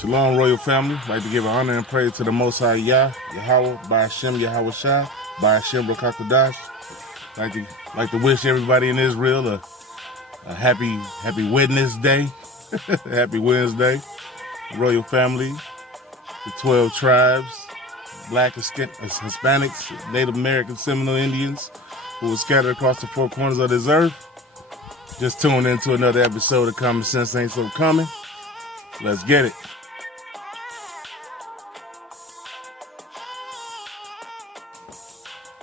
Shalom, royal family. I'd like to give honor and praise to the Most High Yah, Yahweh, by Hashem, Yahweh Shai, by Hashem, Rakakadash. Like to wish everybody in Israel a happy Wednesday. Happy Wednesday. Royal family, the 12 tribes, Black, Hispanics, Native American, Seminole Indians, who are scattered across the four corners of this earth. Just tuned into another episode of Common Sense Ain't So Common. Let's get it.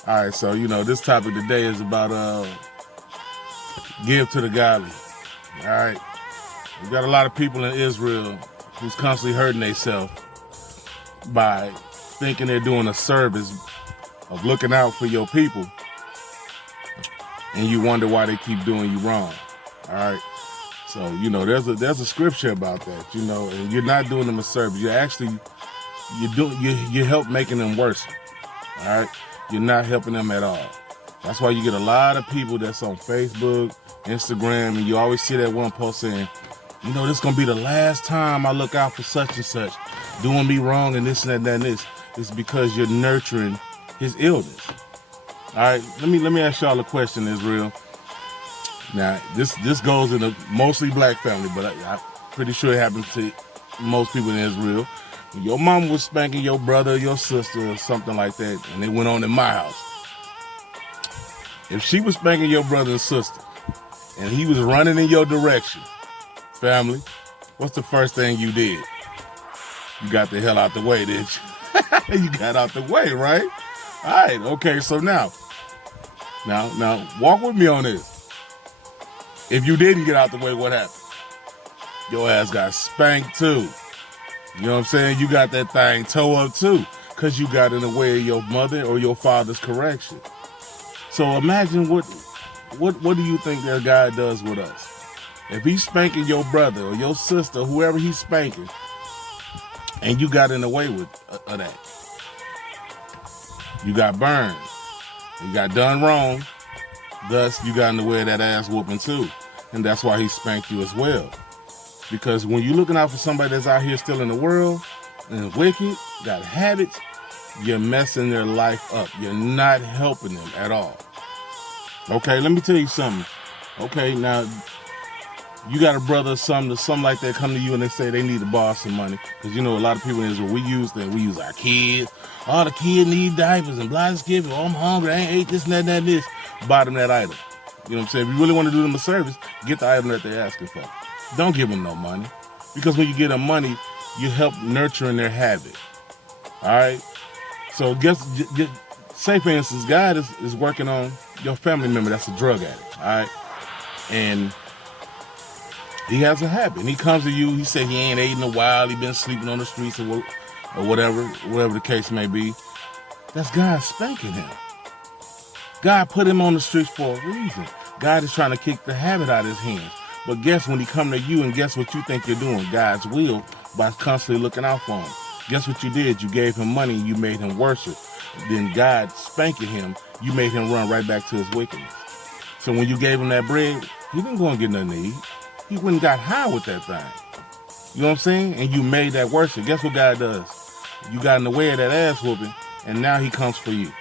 All right, so, this topic today is about give to the godly. All right. We got a lot of people in Israel who's constantly hurting themselves by thinking they're doing a service of looking out for your people, and you wonder why they keep doing you wrong. All right. So, there's a scripture about that, and you're not doing them a service. You're actually, you help making them worse. All right. You're not helping them at all. That's why you get a lot of people that's on Facebook, Instagram, and you always see that one post saying, this is going to be the last time I look out for such and such, doing me wrong and this and that and this. It's because you're nurturing his illness. All right, let me ask y'all a question, Israel. Now, this goes in a mostly black family, but I'm pretty sure it happens to most people in Israel. When your mom was spanking your brother or your sister or something like that, and it went on in my house. If she was spanking your brother and sister, and he was running in your direction, family, what's the first thing you did? You got the hell out the way, didn't you? You got out the way, right? All right, okay, so now, walk with me on this. If you didn't get out the way, what happened? Your ass got spanked too. You know what I'm saying? You got that thing toe up too, because you got in the way of your mother or your father's correction. So imagine what do you think that God does with us? If he's spanking your brother or your sister, whoever he's spanking, and you got in the way with that, you got burned, you got done wrong, thus you got in the way of that ass whooping too. And that's why he spanked you as well. Because when you're looking out for somebody that's out here still in the world and wicked, got habits, you're messing their life up. You're not helping them at all. Okay, let me tell you something. Okay, now, you got a brother or something like that come to you and they say they need to borrow some money. Because, a lot of people in Israel, we use our kids. Oh, the kid need diapers and blah, just give it. Oh, I'm hungry. I ain't ate this and that and that and this. Buy them that item. You know what I'm saying? If you really want to do them a service, get the item that they're asking for. Don't give them no money. Because when you give them money, you help nurturing their habit. All right? So say, for instance, God is working on your family member that's a drug addict. All right? And he has a habit. And he comes to you, he said he ain't ate in a while, he been sleeping on the streets or whatever the case may be. That's God spanking him. God put him on the streets for a reason. God is trying to kick the habit out of his hands. But guess when he come to you and guess what you think you're doing? God's will, by constantly looking out for him. Guess what you did? You gave him money and you made him worse. Then God spanking him, you made him run right back to his wickedness. So when you gave him that bread, he didn't go and get nothing to eat. He went and got high with that thing. You know what I'm saying? And you made that worse. Guess what God does? You got in the way of that ass whooping, and now he comes for you.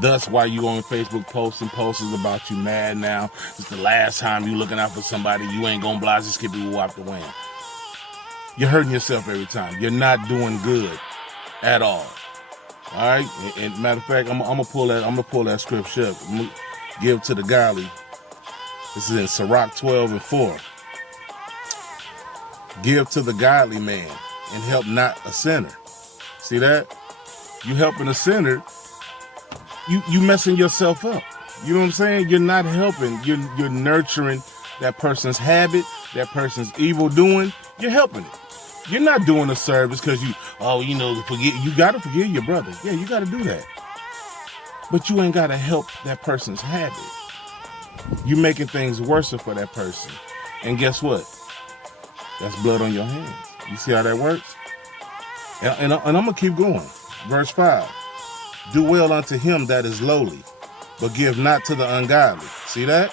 Thus, why you on Facebook posting posters about you mad now? It's the last time you looking out for somebody. You ain't gonna blase skip you out the wind. You're hurting yourself every time. You're not doing good at all. All right. And matter of fact, I'm gonna pull that scripture up. I'm gonna give to the godly. This is in Sirach 12:4. Give to the godly man and help not a sinner. See that? You helping a sinner. You messing yourself up. You know what I'm saying? You're not helping. You're nurturing that person's habit, that person's evil doing. You're helping it. You're not doing a service because you got to forgive your brother. Yeah, you got to do that. But you ain't got to help that person's habit. You making things worse for that person. And guess what? That's blood on your hands. You see how that works? And I'm going to keep going. Verse 5. Do well unto him that is lowly, but give not to the ungodly. See that?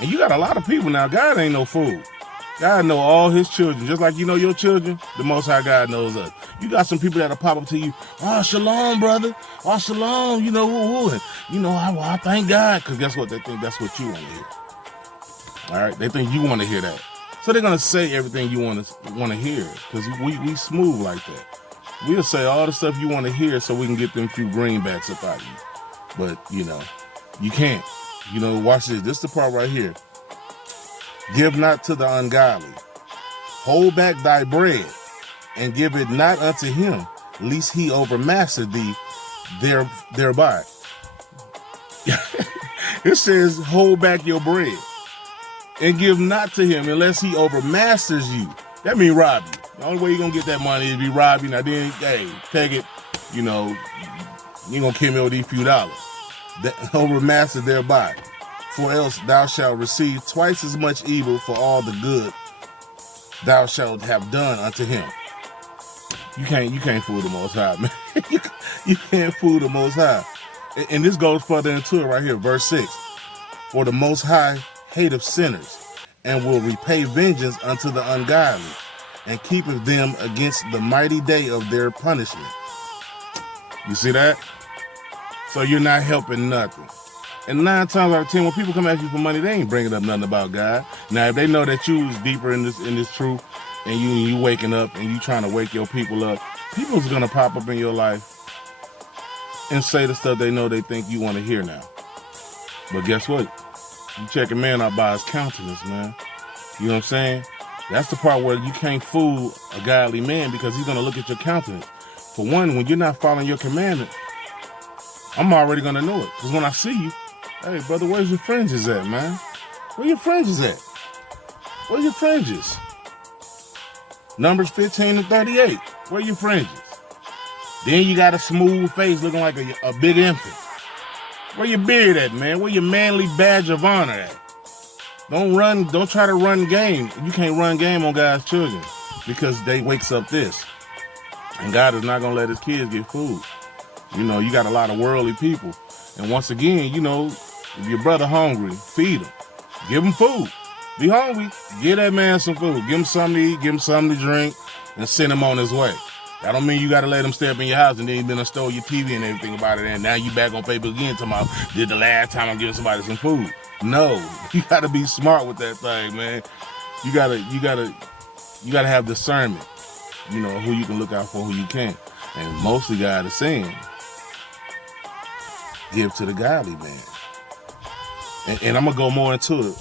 And you got a lot of people now. God ain't no fool. God know all his children, just like you know your children. The Most High God knows us. You got some people that'll pop up to you, oh, shalom, brother. Oh, shalom, you know, woo-woo. And, you know, I thank God. Because guess what? They think that's what you want to hear. All right? They think you want to hear that. So they're going to say everything you want to hear. Because we smooth like that. We'll say all the stuff you want to hear so we can get them few greenbacks up out of you. But, you know, you can't. You know, watch this. This is the part right here. Give not to the ungodly. Hold back thy bread, and give it not unto him, lest he overmaster thee thereby. It says, hold back your bread, and give not to him, unless he overmasters you. That means rob you. The only way you're going to get that money is if he rob you. Now then, hey, take it. You know, you're going to kill me with these few dollars. That overmaster thereby. For else thou shalt receive twice as much evil for all the good thou shalt have done unto him. You can't fool the Most High, man. You can't fool the Most High. And this goes further into it right here, verse 6. For the Most High hateth sinners, and will repay vengeance unto the ungodly, and keepeth them against the mighty day of their punishment. You see that? So you're not helping nothing. And 9 times out of 10, when people come at you for money, they ain't bringing up nothing about God. Now, if they know that you is deeper in this truth, and you waking up and you trying to wake your people up, people's gonna pop up in your life and say the stuff they know they think you want to hear now. But guess what? You check a man out by his countenance, man. You know what I'm saying? That's the part where you can't fool a godly man, because he's gonna look at your countenance. For one, when you're not following your commandment, I'm already gonna know it. Because when I see you, hey, brother, where's your fringes at, man? Where your fringes at? Where your fringes? Numbers 15 and 38. Where your fringes? Then you got a smooth face looking like a big infant. Where your beard at, man? Where your manly badge of honor at? Don't try to run game. You can't run game on God's children, because they wakes up this. And God is not going to let his kids get fooled. You know, you got a lot of worldly people. And once again, you know, if your brother hungry, feed him. Give him food. Be hungry, give that man some food. Give him something to eat, give him something to drink, and send him on his way. That don't mean you got to let him stay up in your house and then you been stole your TV and everything about it, and now you back on Facebook again talking about, did the last time I'm giving somebody some food. No, you got to be smart with that thing, man. You gotta have discernment. You know, who you can look out for, who you can't. And mostly God is saying, give to the godly man. And I'm going to go more into it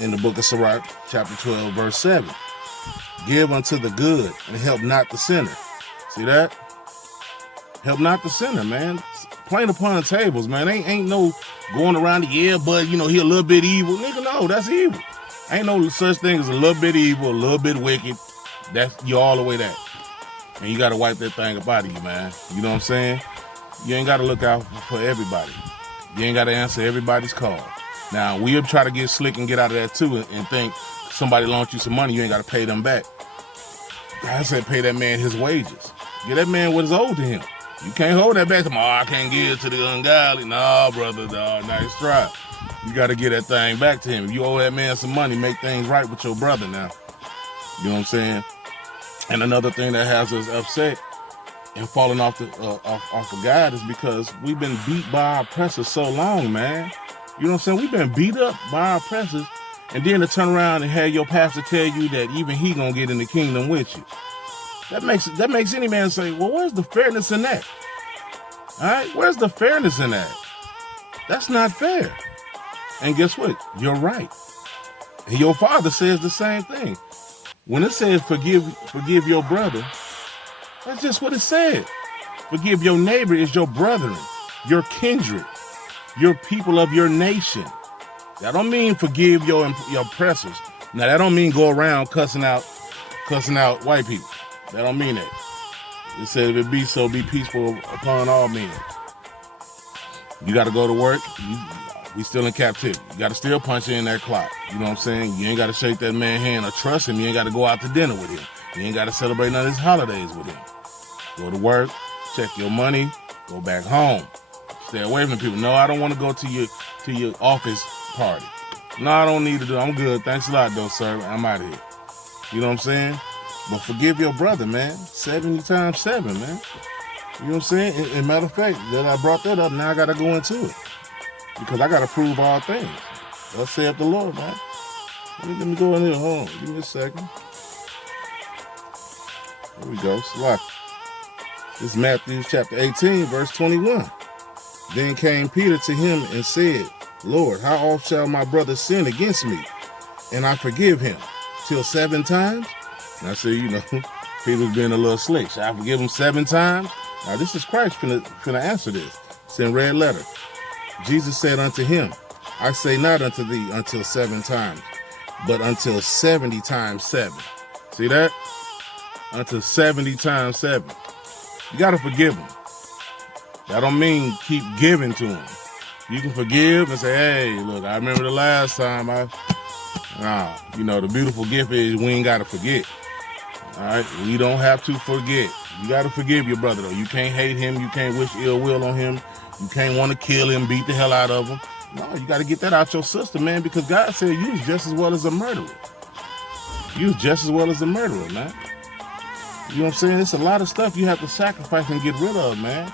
in the book of Sirach, chapter 12, verse 7. Give unto the good and help not the sinner. See that? Help not the sinner, man. Plain upon tables, man. Ain't no going around but, you know, he a little bit evil. Nigga, no, that's evil. Ain't no such thing as a little bit evil, a little bit wicked. You all the way that. And you got to wipe that thing up out of you, man. You know what I'm saying? You ain't got to look out for everybody. You ain't got to answer everybody's call. Now, we'll try to get slick and get out of that too and think somebody loaned you some money, you ain't got to pay them back. I said pay that man his wages. Get that man what is owed to him. You can't hold that back. I can't give it to the ungodly. No, brother, nice try. You got to get that thing back to him. If you owe that man some money, make things right with your brother now. You know what I'm saying? And another thing that has us upset and falling off of God is because we've been beat by our oppressors so long, man. You know what I'm saying? We've been beat up by our oppressors, and then to turn around and have your pastor tell you that even he gonna get in the kingdom with you. That makes any man say, well, where's the fairness in that? All right, where's the fairness in that? That's not fair. And guess what? You're right. And your father says the same thing. When it says forgive your brother, that's just what it said. Forgive your neighbor is your brethren, your kindred, your people of your nation. That don't mean forgive your oppressors. Now that don't mean go around cussing out white people. That don't mean that. It said if it be so, be peaceful upon all men. You got to go to work. We still in captivity. You got to still punch in that clock. You know what I'm saying? You ain't got to shake that man's hand or trust him. You ain't got to go out to dinner with him. You ain't got to celebrate none of his holidays with him. Go to work, check your money, go back home. Stay away from people. No, I don't want to go to your office party. No, I don't need to do it. I'm good. Thanks a lot, though, sir. I'm out of here. You know what I'm saying? But forgive your brother, man. 70 times 7, man. You know what I'm saying? And matter of fact, that I brought that up, now I got to go into it. Because I got to prove all things. Thus saith the Lord, man. Let me go in here. Hold on. Give me a second. Here we go. Slack. This is Matthew chapter 18, verse 21. Then came Peter to him and said, Lord, how oft shall my brother sin against me, and I forgive him? Till 7 times? And I said, you know, Peter's being a little slick. Shall I forgive him 7 times? Now this is Christ finna answer this. It's in red letter. Jesus said unto him, I say not unto thee until 7 times, but until 70 times 7. See that? Until 70 times 7. You gotta forgive him. That don't mean keep giving to him. You can forgive and say, hey, look, I remember the last time you know, the beautiful gift is we ain't gotta forget. All right, we don't have to forget. You gotta forgive your brother though. You can't hate him. You can't wish ill will on him. You can't want to kill him, beat the hell out of him. No, you gotta get that out your system, man, because God said you was just as well as a murderer. You was just as well as a murderer, man. You know what I'm saying? It's a lot of stuff you have to sacrifice and get rid of, man.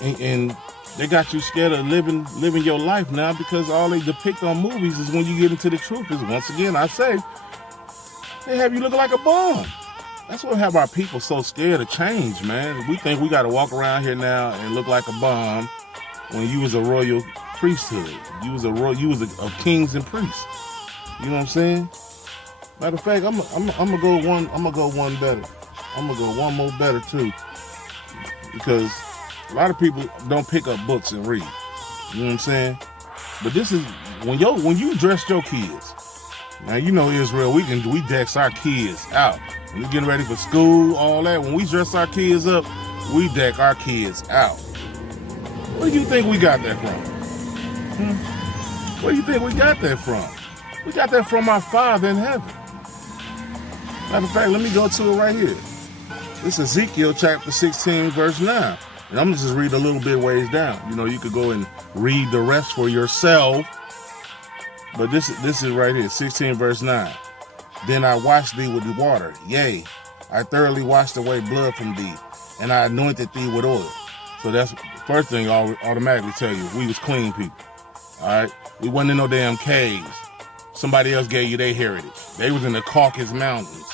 And they got you scared of living your life now because all they depict on movies is when you get into the truth is, once again, I say, they have you looking like a bum. That's what have our people so scared of change, man. We think we got to walk around here now and look like a bum when you was a royal priesthood. You was of kings and priests. You know what I'm saying? Matter of fact, I'm gonna go one better. I'm gonna go one more better too, because a lot of people don't pick up books and read. You know what I'm saying? But this is when you dress your kids. Now you know Israel, we deck our kids out. When we getting ready for school, all that. When we dress our kids up, we deck our kids out. Where do you think we got that from? Where do you think we got that from? We got that from our Father in heaven. Matter of fact, let me go to it right here. This is Ezekiel chapter 16, verse 9. And I'm going to just read a little bit ways down. You know, you could go and read the rest for yourself. But this is right here, 16 verse 9. Then I washed thee with the water. Yea, I thoroughly washed away blood from thee, and I anointed thee with oil. So that's the first thing I'll automatically tell you. We was clean people. All right? We wasn't in no damn caves. Somebody else gave you their heritage. They was in the Caucasus Mountains.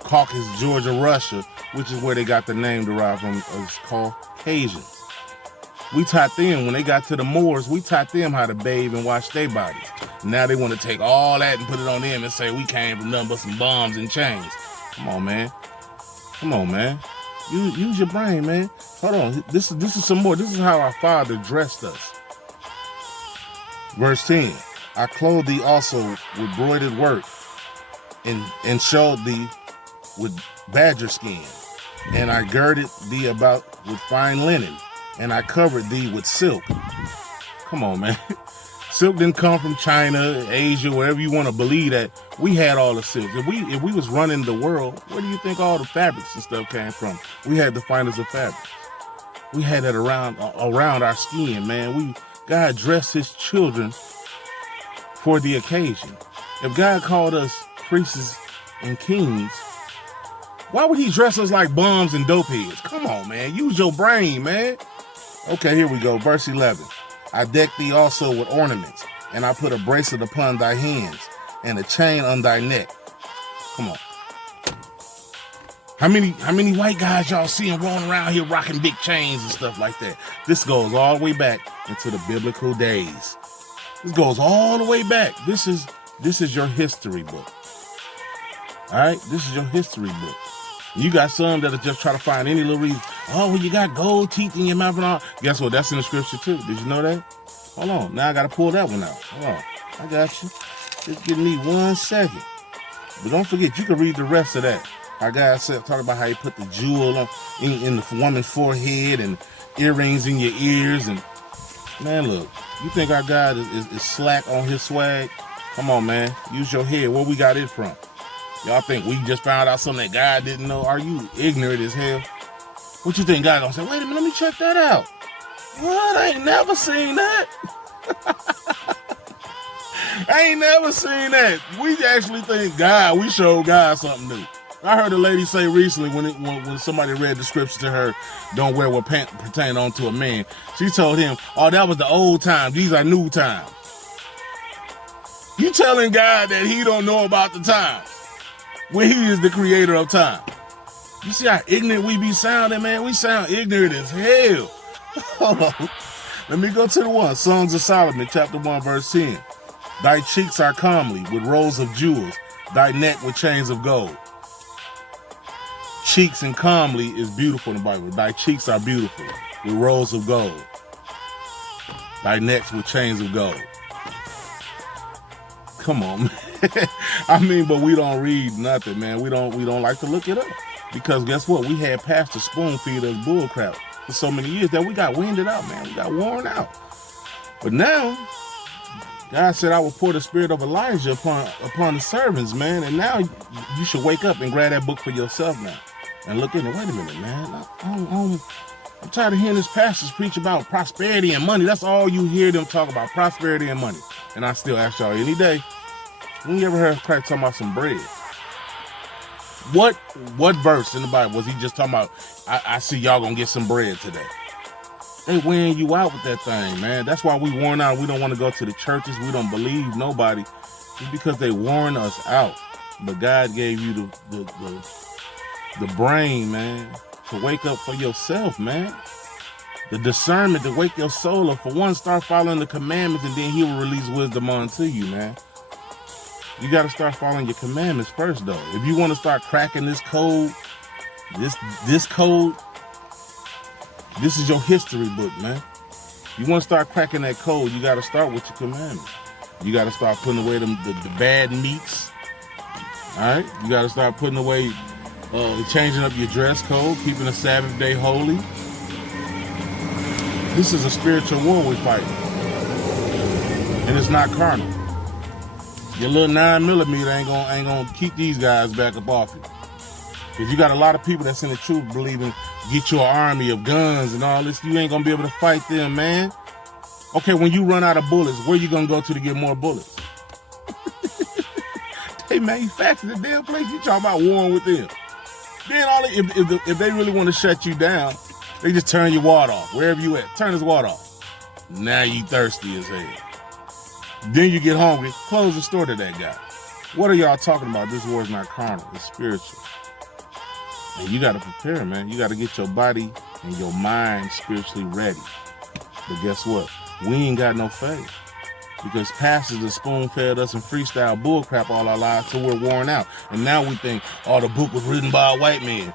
Caucasus, Georgia, Russia, which is where they got the name derived from. It's Caucasians. We taught them, when they got to the Moors, we taught them how to bathe and wash their bodies. Now they want to take all that and put it on them and say we came from nothing but some bombs and chains. Come on, man. Come on, man. Use your brain, man. Hold on. This is some more. This is how our Father dressed us. Verse 10. I clothed thee also with broidered work and showed thee with badger skin. And I girded thee about with fine linen. And I covered thee with silk. Come on, man. Silk didn't come from China, Asia, wherever you want to believe that. We had all the silk. If we was running the world, where do you think all the fabrics and stuff came from? We had the finest of fabrics. We had that around our skin, man. God dressed his children for the occasion. If God called us priests and kings, why would he dress us like bums and dope heads? Come on, man. Use your brain, man. Okay, here we go. Verse 11. I decked thee also with ornaments, and I put a bracelet upon thy hands, and a chain on thy neck. Come on. How many white guys y'all seeing rolling around here rocking big chains and stuff like that? This goes all the way back into the biblical days. This goes all the way back. This is your history book. All right? This is your history book. You got some that'll just try to find any little reason. Oh, well, you got gold teeth in your mouth and all. Guess what? That's in the scripture too. Did you know that? Hold on. Now I got to pull that one out. Hold on. I got you. Just give me 1 second. But don't forget, you can read the rest of that. Our guy said, talk about how he put the jewel on in the woman's forehead and earrings in your ears. And man, look, you think our God is slack on his swag? Come on, man. Use your head. Where we got it from? Y'all think we just found out something that God didn't know? Are you ignorant as hell? What you think God gonna say? Wait a minute, let me check that out. What? I ain't never seen that. I ain't never seen that. We actually think we showed God something new. I heard a lady say recently when somebody read the scripture to her, don't wear what pertain onto a man. She told him, oh, that was the old times. These are new times. You telling God that he don't know about the times when he is the creator of time. You see how ignorant we be sounding, man? We sound ignorant as hell. Hold on. Let me go to the one. Songs of Solomon, chapter 1, verse 10. Thy cheeks are comely with rows of jewels, thy neck with chains of gold. Cheeks and comely is beautiful in the Bible. Thy cheeks are beautiful with rows of gold. Thy necks with chains of gold. Come on, man. I mean, but we don't read nothing, man. We don't like to look it up. Because guess what? We had Pastor spoon feed us bullcrap for so many years that we got winded out, man. We got worn out. But now, God said, I will pour the spirit of Elijah upon the servants, man. And now you should wake up and grab that book for yourself now. And look in it. Wait a minute, man. I'm tired of hearing these pastors preach about prosperity and money. That's all you hear them talk about, prosperity and money. And I still ask y'all any day, when you ever heard Christ talking about some bread? What verse in the Bible was he just talking about, I see y'all gonna get some bread today? They wearing you out with that thing, man. That's why we worn out. We don't want to go to the churches. We don't believe nobody. It's because they worn us out. But God gave you the brain, man, to wake up for yourself, man. The discernment to wake your soul up. For one, start following the commandments, and then he will release wisdom unto you, man. You got to start following your commandments first, though. If you want to start cracking this code, this code, this is your history book, man. You want to start cracking that code, you got to start with your commandments. You got to start putting away the bad meats. All right? You got to start putting away, changing up your dress code, keeping the Sabbath day holy. This is a spiritual war we're fighting. And it's not carnal. Your little 9mm ain't gonna keep these guys back up off you. Because you got a lot of people that's in the truth believing, get you an army of guns and all this. You ain't gonna be able to fight them, man. Okay, when you run out of bullets, where you gonna go to get more bullets? They manufacture the damn place. You talking about warring with them. Then if they really want to shut you down, they just turn your water off. Wherever you at, turn this water off. Now you thirsty as hell. Then you get hungry, close the store to that guy. What are y'all talking about? This war is not carnal, it's spiritual. And you got to prepare, man. You got to get your body and your mind spiritually ready. But guess what? We ain't got no faith. Because pastors have spoon-fed us and freestyle bullcrap all our lives till we're worn out. And now we think, oh, the book was written by a white man.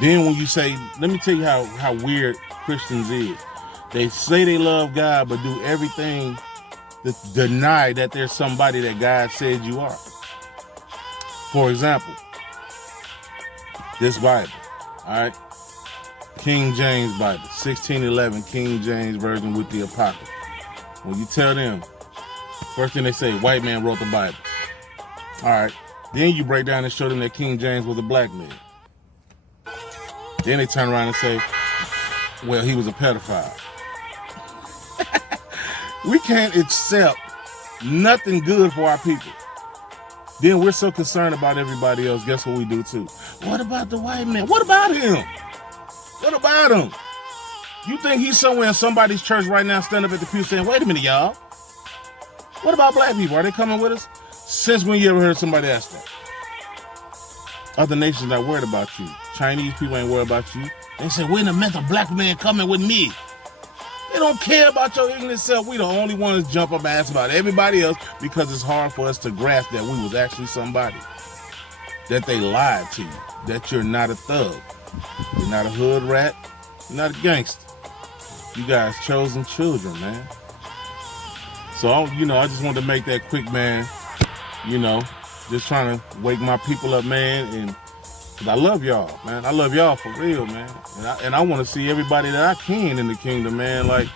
Then when you say, let me tell you how weird Christians is. They say they love God, but do everything to deny that there's somebody that God said you are. For example, this Bible, all right? King James Bible, 1611 King James Version with the Apocrypha. When you tell them, first thing they say, white man wrote the Bible. All right. Then you break down and show them that King James was a black man. Then they turn around and say, well, he was a pedophile. We can't accept nothing good for our people. Then we're so concerned about everybody else. Guess what we do too? What about the white man? What about him? What about him? You think he's somewhere in somebody's church right now standing up at the pew saying, wait a minute, y'all. What about black people? Are they coming with us? Since when you ever heard somebody ask that? Other nations not worried about you. Chinese people ain't worried about you. They say, wait a minute, a black man coming with me. They don't care about your ignorant self. We the only ones jump up and ask about everybody else because it's hard for us to grasp that we was actually somebody. That they lied to you. That you're not a thug. You're not a hood rat. You're not a gangster. You guys chosen children, man. So, I just wanted to make that quick, man. Just trying to wake my people up, man. And cause I love y'all, man. I love y'all for real, man. And I want to see everybody that I can in the kingdom, man. Like,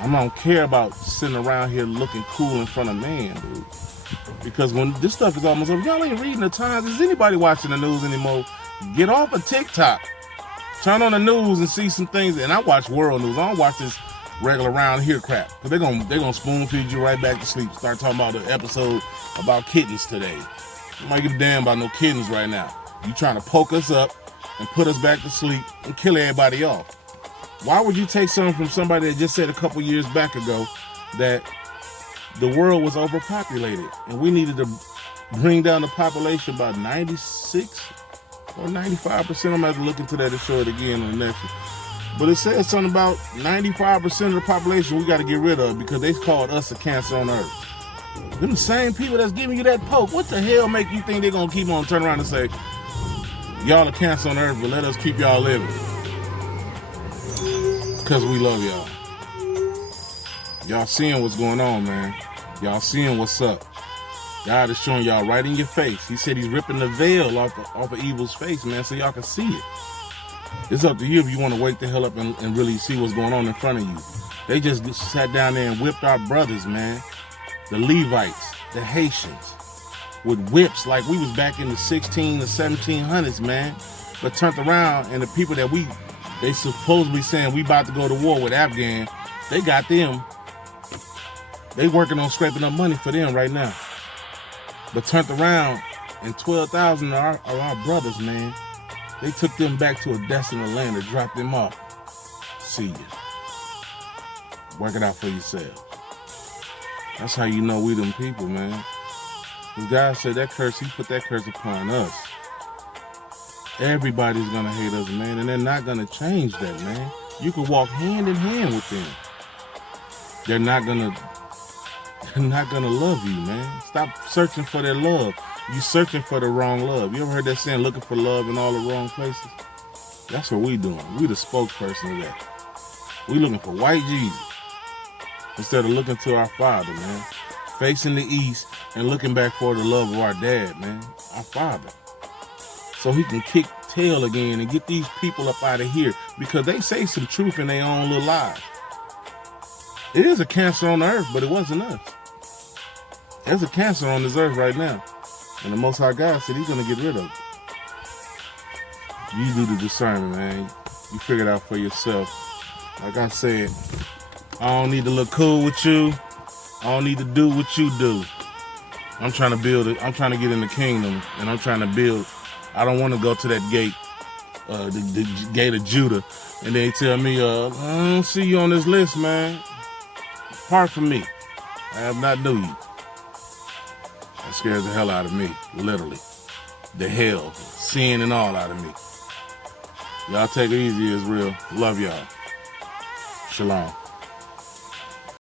I don't care about sitting around here looking cool in front of man, dude. Because when this stuff is almost over, y'all ain't reading the Times. Is anybody watching the news anymore? Get off of TikTok. Turn on the news and see some things. And I watch world news. I don't watch this regular around here crap. Cause they're gonna spoon feed you right back to sleep. Start talking about the episode about kittens today. You might give a damn about no kittens right now. You trying to poke us up and put us back to sleep and kill everybody off. Why would you take something from somebody that just said a couple years back ago that the world was overpopulated and we needed to bring down the population by 96 or 95%? I'm going to have to look into that and show it again on the next one. But it says something about 95% of the population we got to get rid of because they called us a cancer on earth. Them the same people that's giving you that poke. What the hell make you think they're going to keep on turning around and say, y'all a cancer on earth, but let us keep y'all living? Because we love y'all. Y'all seeing what's going on, man. Y'all seeing what's up. God is showing y'all right in your face. He said he's ripping the veil off of evil's face, man, so y'all can see it. It's up to you if you want to wake the hell up and really see what's going on in front of you. They just sat down there and whipped our brothers, man. The Levites, the Haitians, with whips like we was back in the 16 to 1700s, man. But turned around and the people that they supposedly saying we about to go to war with Afghan, they got them. They working on scraping up money for them right now. But turned around and 12,000 of our brothers, man, they took them back to a destined land and dropped them off. See ya. Work it out for yourselves. That's how you know we them people, man. Because God said that curse, he put that curse upon us. Everybody's going to hate us, man, and they're not going to change that, man. You can walk hand in hand with them. They're not going to love you, man. Stop searching for their love. You searching for the wrong love. You ever heard that saying, looking for love in all the wrong places? That's what we doing. We the spokesperson of that. We looking for white Jesus instead of looking to our Father, man. Facing the east and looking back for the love of our dad, man. Our Father. So he can kick tail again and get these people up out of here because they say some truth in their own little lives. It is a cancer on the earth, but it wasn't us. There's a cancer on this earth right now. And the Most High God said he's going to get rid of it. You do the discernment, man. You figure it out for yourself. Like I said, I don't need to look cool with you. I don't need to do what you do. I'm trying to build it. I'm trying to get in the kingdom, and I'm trying to build. I don't want to go to that gate, the gate of Judah, and they tell me, I don't see you on this list, man. Apart from me, I have not knew you. That scares the hell out of me, literally. The hell, sin and all out of me. Y'all take it easy, Israel. Love y'all. Shalom.